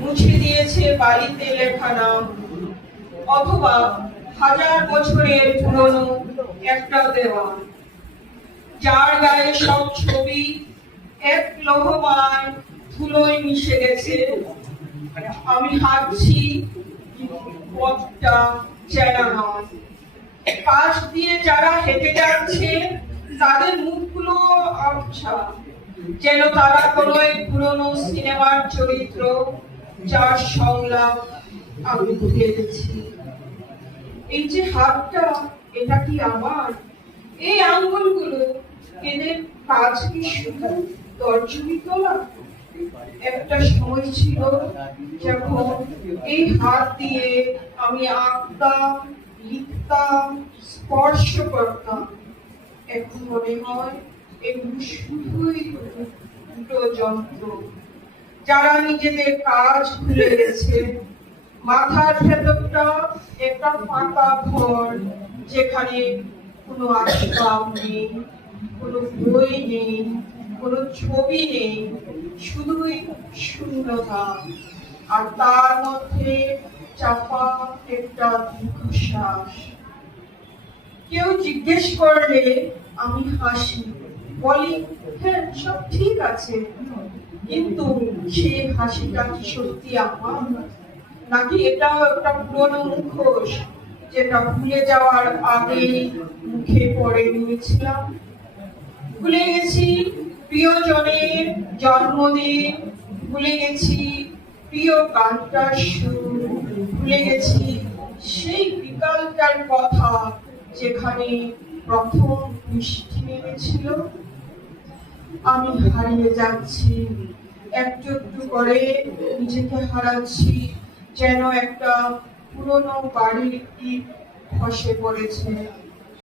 মুছে দিয়েছে বালিতে লেখা নাম, অথবা 1000 বছরের পুরনো একটা দেওয়াল, যার গায়ে সব ছবি এক লৌহময় ধুলোয় মিশে গেছে। আমি হাঁটছি, পথটা চেনা নয়। পাশ দিয়ে যারা হেঁটে যাচ্ছে তাদের মুখগুলো আবছা, যেন তারা কোনো এক পুরনো সিনেমার চরিত্র, যার সংলাপ আমি ভুলে গেছি। এই যে হাতটা, এটা কি আমার? এই আঙ্গুলগুলো, এদের কাজ কি শুধু তর্জনী তোলা? একটা সময় ছিল যখন এই হাত দিয়ে আমি আঁকতাম, লিখতাম, স্পর্শ করতাম। এখন মনে হয় এগুলো শুধুই দুটো যন্ত্র, যারা নিজেদের কাজ ভুলে গেছে। মাথার ভেতরটা একটা ফাঁকা ঘর, যেখানে কোনো আসবাব নেই, কোনো বই নেই, কোনো ছবি নেই, শুধুই শূন্যতা, আর তার মধ্যে চাপা একটা দীর্ঘশ্বাস। কেউ জিজ্ঞেস করলে আমি হাসি, বলি হ্যাঁ সব ঠিক আছে। কিন্তু সেই হাসিটা কি সত্যি আমার, নাকি এটাও একটা পুরনো মুখোশ, যেটা ভুলে যাওয়ার আগে মুখে পড়ে নিয়েছিলাম? ভুলে গেছি প্রিয়জনের জন্মদিন, ভুলে গেছি প্রিয় গানটার সুর, ভুলে গেছি সেই বিকালটার কথা যেখানে প্রথম বৃষ্টি নেমেছিল। আমি হারিয়ে যাচ্ছি, একটু একটু করে নিজেকে হারাচ্ছি, যেন একটা পুরনো বাড়ির ইট খসে পড়েছে।